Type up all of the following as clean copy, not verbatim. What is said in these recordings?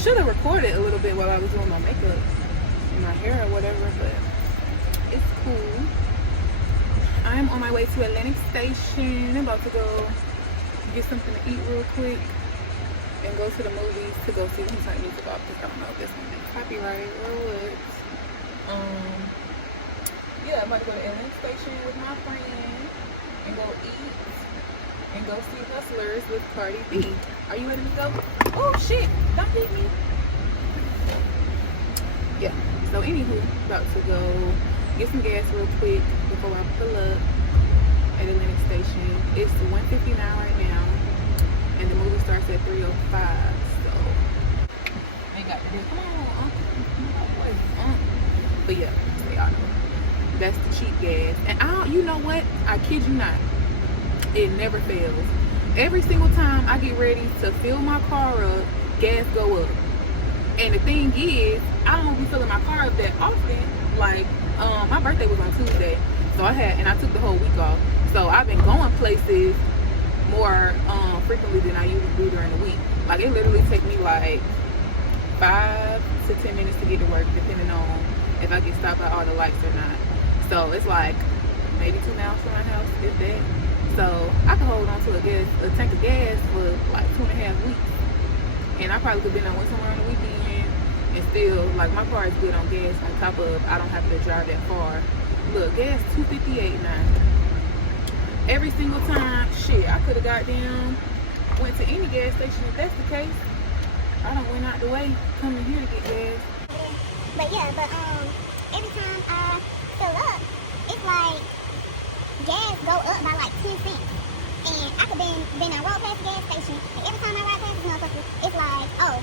should have recorded a little bit while I was doing my makeup and my hair or whatever, but it's cool. I'm on my way to Atlantic Station. I'm about to go get something to eat real quick and go to the movies to go see who's like music off, because I don't know if this one is copyrighted or what. Yeah, I'm about to go to Atlantic Station with my friend and go eat and go see Hustlers with Cardi B. Are you ready to go? Oh shit, don't hit me. Yeah, so anywho, about to go get some gas real quick before I pull up at Atlantic Station. It's 1:59 right now, and the movie starts at 3:05. So they got to do. Come on, but yeah, so y'all know that's the cheap gas. And you know what? I kid you not, it never fails. Every single time I get ready to fill my car up, gas go up. And the thing is, I don't be filling my car up that often. Like, my birthday was on Tuesday, so I took the whole week off. So I've been going places more frequently than I usually do during the week. Like, it literally takes me like 5 to 10 minutes to get to work, depending on if I get stopped by all the lights or not. So it's like maybe 2 miles from my house, if that. So I could hold on to a tank of gas for like 2.5 weeks. And I probably could have been somewhere on the weekend and still, like, my car is good on gas, on top of I don't have to drive that far. Look, gas $2.58 now. Every single time, shit, I could have goddamn went to any gas station if that's the case. I done went out the way coming here to get gas. But yeah, every time I fill up, it's like gas go up by like 10 cents. And I could been on road past the gas station, and every time I ride past this motherfucker, it's like, oh,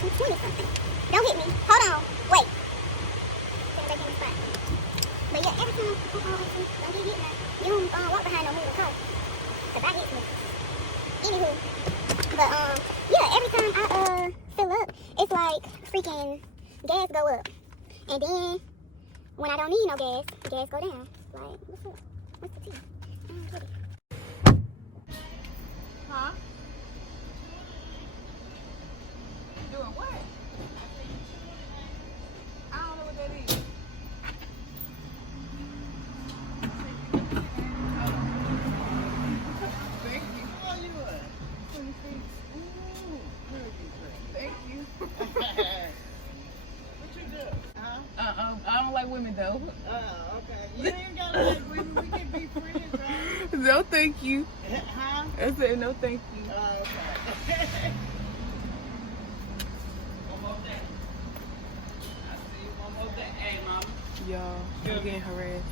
220 something. Don't hit me. Hold on. Wait. But yeah, every time don't get hit now. You don't walk behind no moving car. Cause that hits me. Anywho. But yeah, every time I fill up, it's like freaking gas go up. And then when I don't need no gas go down. Like, what's up? What's the tea? I don't get it. Huh? Doing what? I don't know what that is. Thank you. How are you? 26. Ooh, thank you. What you do? Huh? I don't like women though. Oh, okay. You ain't gotta like women. We can be friends, right? No, thank you. Huh? I said no, thank you. Oh, okay. One more day. I see you one more day. Hey, mama. Y'all, I'm getting harassed.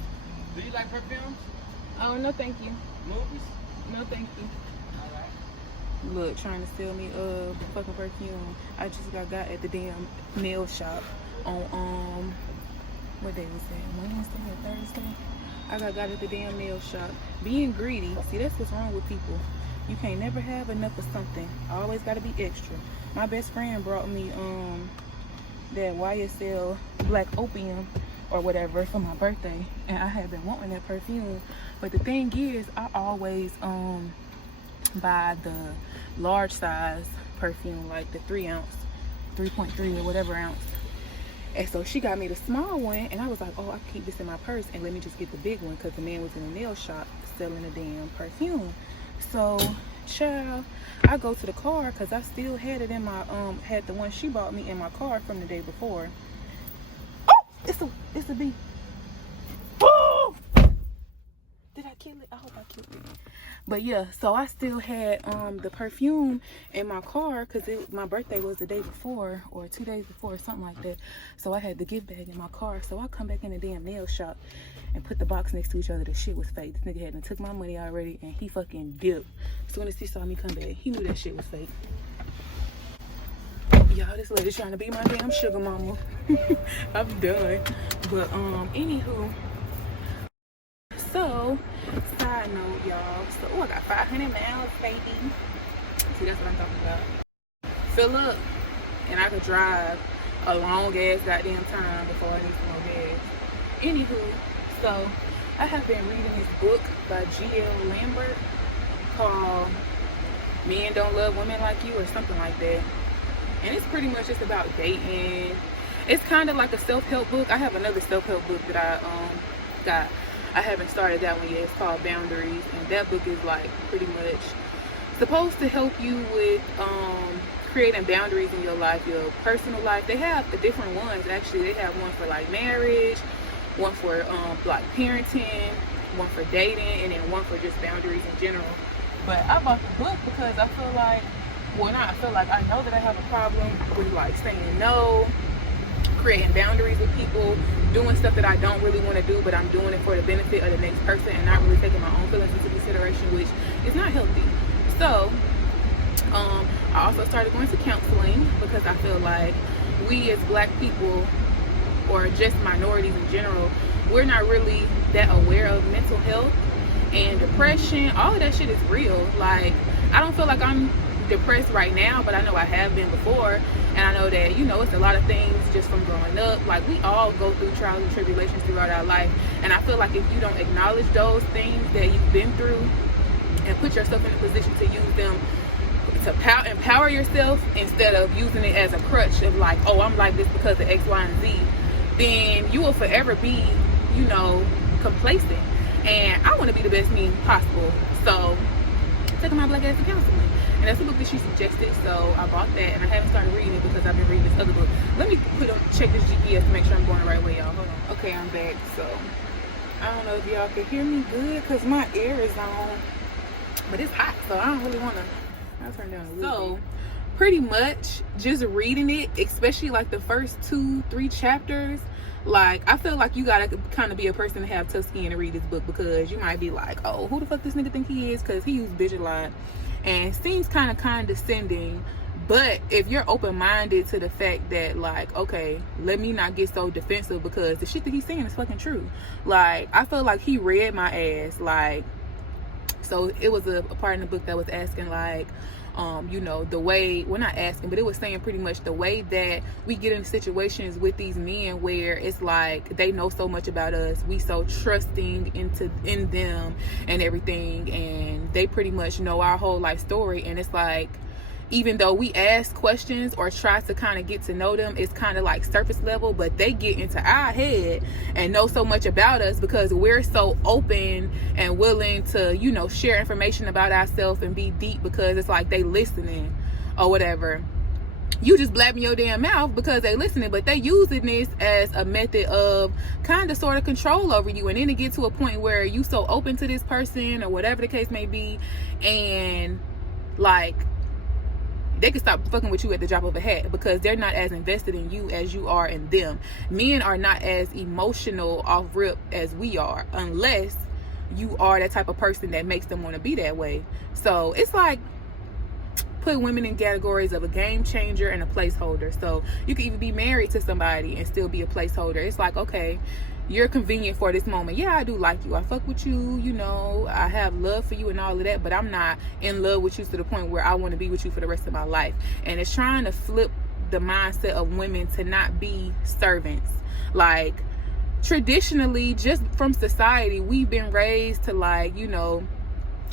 Do you like perfumes? Oh, no, thank you. Movies? No, thank you. All right. Look, trying to sell me fucking perfume. I just got at the damn nail shop on what day was that? Wednesday or Thursday? I got at the damn nail shop. Being greedy. See, that's what's wrong with people. You can't never have enough of something. Always gotta be extra. My best friend brought me that YSL Black Opium or whatever for my birthday, and I had been wanting that perfume. But the thing is, I always buy the large size perfume, like the 3 ounce, 3.3 or whatever ounce. And so she got me the small one, and I was like, oh, I keep this in my purse, and let me just get the big one, because the man was in the nail shop selling a damn perfume. So, child, I go to the car, because I still had it in my, had the one she bought me in my car from the day before. Oh, it's a bee. Oh! Did I kill it? I hope I killed it. But yeah, so I still had the perfume in my car, because my birthday was the day before or 2 days before or something like that. So I had the gift bag in my car. So I come back in the damn nail shop and put the box next to each other. The shit was fake. This nigga had took my money already, and he fucking dipped. As soon as he saw me come back, he knew that shit was fake. Y'all, this lady's trying to be my damn sugar mama. I'm done. But anywho, so side note, y'all, so I got 500 miles, baby. See, that's what I'm talking about. Fill up and I could drive a long ass goddamn time before I need some more gas. Anywho, so I have been reading this book by G.L. Lambert called Men Don't Love Women Like You or something like that. and it's pretty much just about dating. It's kind of like a self-help book. I have another self-help book that I got. I haven't started that one yet. It's called Boundaries, and that book is like pretty much supposed to help you with creating boundaries in your life, your personal life. They have different ones. Actually, they have one for like marriage, one for like parenting, one for dating, and then one for just boundaries in general. But I bought the book because I feel like, well, not I feel like, I know that I have a problem with like saying no, creating boundaries with people, doing stuff that I don't really want to do, but I'm doing it for the benefit of the next person and not really taking my own feelings into consideration, which is not healthy. So I also started going to counseling because I feel like we as Black people, or just minorities in general, we're not really that aware of mental health and depression. All of that shit is real. Like, I don't feel like I'm depressed right now, but I know I have been before, and I know that, you know, it's a lot of things just from growing up. Like, we all go through trials and tribulations throughout our life, and I feel like if you don't acknowledge those things that you've been through and put yourself in a position to use them to empower yourself instead of using it as a crutch of like, oh, I'm like this because of X, Y, and Z, then you will forever be, you know, complacent. And I want to be the best me possible. So taking my Black ass to counseling. And that's a book that she suggested, so I bought that, and I haven't started reading it because I've been reading this other book. Let me check this GPS to make sure I'm going the right way, y'all. Hold on. Okay, I'm back. So I don't know if y'all can hear me good because my air is on, but it's hot, so I don't really want to. I'll turn down a little bit. Pretty much just reading it, especially like the first 2-3 chapters, like, I feel like you gotta kind of be a person to have tough skin to read this book, because you might be like, oh, who the fuck this nigga think he is, because he used bitch a lot and seems kind of condescending. But if you're open-minded to the fact that, like, okay, let me not get so defensive because the shit that he's saying is fucking true. Like, I feel like he read my ass. Like, so it was a part in the book that was asking, like, you know, the way, well, not asking, but it was saying pretty much the way that we get in situations with these men where it's like they know so much about us, we so trusting in them and everything, and they pretty much know our whole life story. And it's like, even though we ask questions or try to kind of get to know them, it's kind of like surface level, but they get into our head and know so much about us because we're so open and willing to, you know, share information about ourselves and be deep, because it's like they listening or whatever. You just blabbing your damn mouth because they listening, but they using this as a method of kind of sort of control over you. And then it get to a point where you so open to this person or whatever the case may be, and like, they can stop fucking with you at the drop of a hat because they're not as invested in you as you are in them. Men are not as emotional off rip as we are, unless you are that type of person that makes them want to be that way. So it's like, put women in categories of a game changer and a placeholder. So you can even be married to somebody and still be a placeholder. It's like, okay, you're convenient for this moment. Yeah, I do like you. I fuck with you. You know, I have love for you and all of that, but I'm not in love with you to the point where I want to be with you for the rest of my life. And it's trying to flip the mindset of women to not be servants. Like, traditionally, just from society, we've been raised to, like, you know,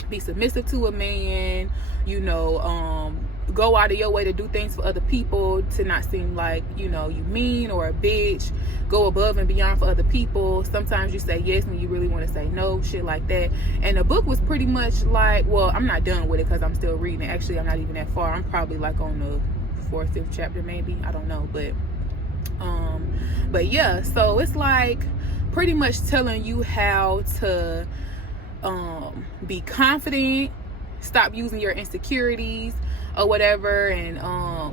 be submissive to a man, you know, go out of your way to do things for other people, to not seem like, you know, you mean or a bitch, go above and beyond for other people. Sometimes you say yes when you really want to say no, shit like that. And the book was pretty much like, well, I'm not done with it because I'm still reading it. Actually, I'm not even that far. I'm probably like on the 4th, 5th chapter maybe, I don't know. But yeah, so it's like pretty much telling you how to be confident, stop using your insecurities or whatever, and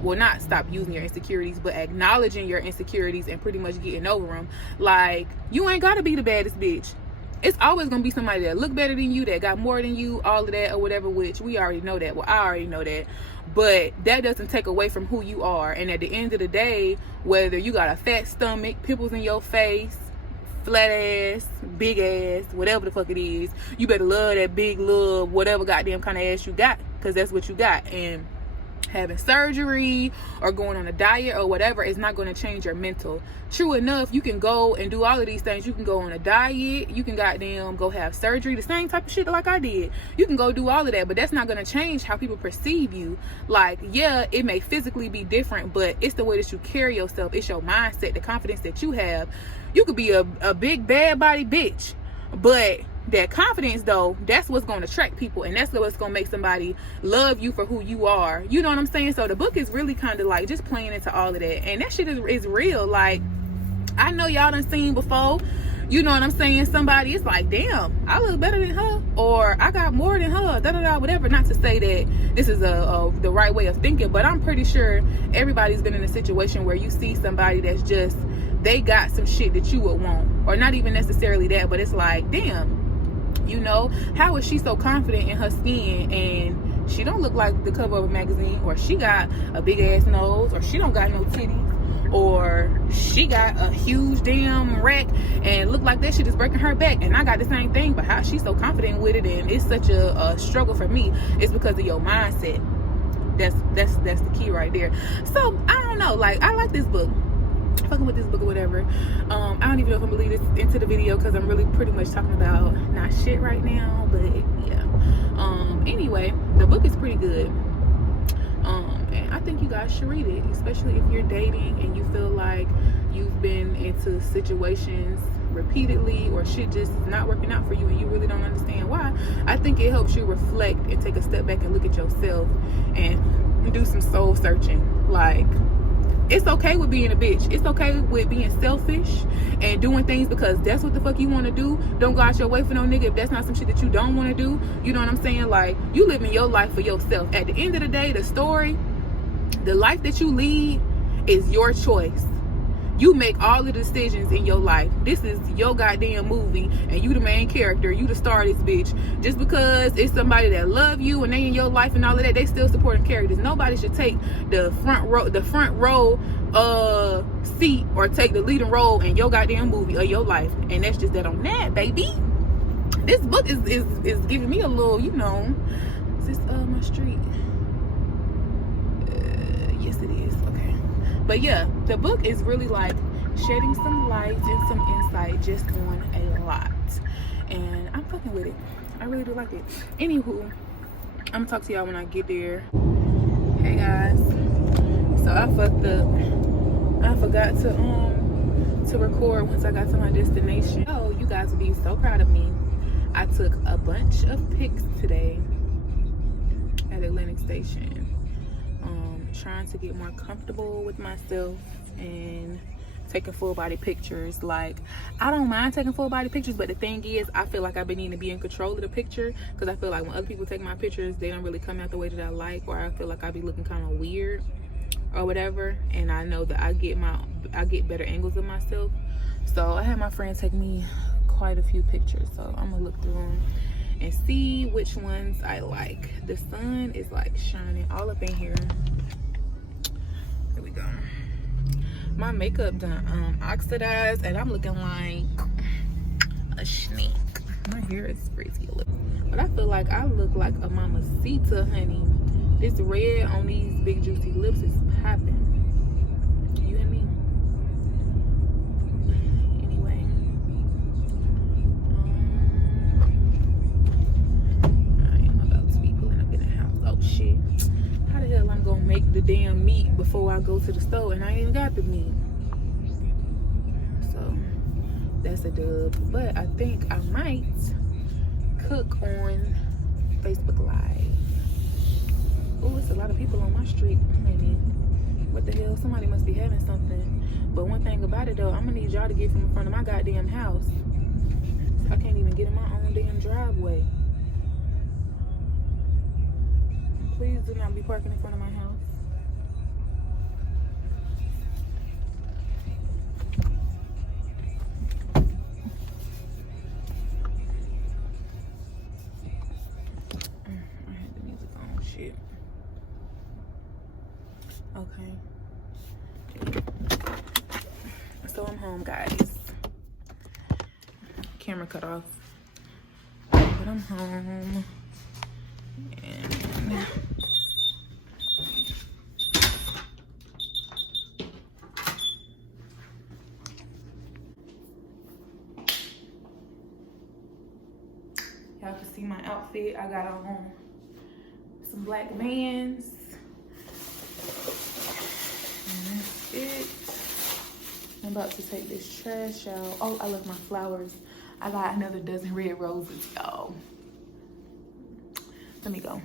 well, not stop using your insecurities, but acknowledging your insecurities and pretty much getting over them. Like, you ain't gotta be the baddest bitch. It's always gonna be somebody that look better than you, that got more than you, all of that or whatever, which we already know that. Well, I already know that, but that doesn't take away from who you are. And at the end of the day, whether you got a fat stomach, pimples in your face, flat ass, big ass, whatever the fuck it is, you better love that big love, whatever goddamn kind of ass you got, because that's what you got. And having surgery or going on a diet or whatever is not going to change your mental. True enough, you can go and do all of these things. You can go on a diet, you can goddamn go have surgery, the same type of shit like I did. You can go do all of that, but that's not going to change how people perceive you. Like, yeah, it may physically be different, but it's the way that you carry yourself. It's your mindset, the confidence that you have. You could be a big bad body bitch, but that confidence, though, that's what's going to attract people, and that's what's going to make somebody love you for who you are. You know what I'm saying? So the book is really kind of like just playing into all of that, and that shit is real. Like, I know y'all done seen before, you know what I'm saying, somebody, it's like, damn, I look better than her, or I got more than her, whatever. Not to say that this is the right way of thinking, but I'm pretty sure everybody's been in a situation where you see somebody that's just, they got some shit that you would want, or not even necessarily that, but it's like, damn, you know, how is she so confident in her skin and she don't look like the cover of a magazine, or she got a big ass nose, or she don't got no titties, or she got a huge damn rack and look like that shit is breaking her back, and I got the same thing, but how she's so confident with it, and it's such a struggle for me. It's because of your mindset. That's the key right there. So I don't know, like, I like this book, fucking with this book or whatever. I don't even know if I'm gonna leave this into the video because I'm really pretty much talking about not shit right now, but yeah. Anyway, the book is pretty good, and I think you guys should read it, especially if you're dating and you feel like you've been into situations repeatedly or shit just not working out for you and you really don't understand why. I think it helps you reflect and take a step back and look at yourself and do some soul searching. Like, it's okay with being a bitch. It's okay with being selfish and doing things because that's what the fuck you want to do. Don't go out your way for no nigga if that's not some shit that you don't want to do. You know what I'm saying? Like, you living your life for yourself. At the end of the day, the life that you lead is your choice. You make all the decisions in your life. This is your goddamn movie, and you the main character. You the star of this bitch. Just because it's somebody that love you and they in your life and all of that, they still supporting characters. Nobody should take the front row seat or take the leading role in your goddamn movie or your life. And that's just that on that, baby. This book is giving me a little, you know. Is this my street? Yes, it is. Okay. But yeah, the book is really like shedding some light and some insight just on a lot. And I'm fucking with it. I really do like it. Anywho, I'm gonna talk to y'all when I get there. Hey guys. So I fucked up. I forgot to record once I got to my destination. Oh, you guys will be so proud of me. I took a bunch of pics today at Atlantic Station. Trying to get more comfortable with myself and taking full body pictures. Like, I don't mind taking full body pictures, but the thing is, I feel like I've been needing to be in control of the picture, because I feel like when other people take my pictures, they don't really come out the way that I like, or I feel like I be looking kind of weird or whatever. And I know that I get better angles of myself. So I had my friend take me quite a few pictures, so I'm gonna look through them and see which ones I like. The sun is like shining all up in here. Here we go. My makeup done oxidized and I'm looking like a snake. My hair is crazy, but I feel like I look like a mamacita, honey. This red on these big juicy lips is popping. You hear me? Anyway, I am about to be pulling up in the house. Oh shit. How the hell I'm gonna make the damn meat before I go to the store and I ain't even got the meat? So that's a dub. But I think I might cook on Facebook Live. Oh, it's a lot of people on my street, honey. What the hell? Somebody must be having something. But one thing about it though, I'm gonna need y'all to get from in front of my goddamn house. I can't even get in my own damn driveway. Please do not be parking in front of my house. I had the music on. Shit. Okay. So I'm home, guys. Camera cut off. But I'm home. And Y'all can see my outfit. I got on some black Vans. And that's it. I'm about to take this trash out. Oh, I left my flowers. I got another dozen red roses, y'all. Let me go.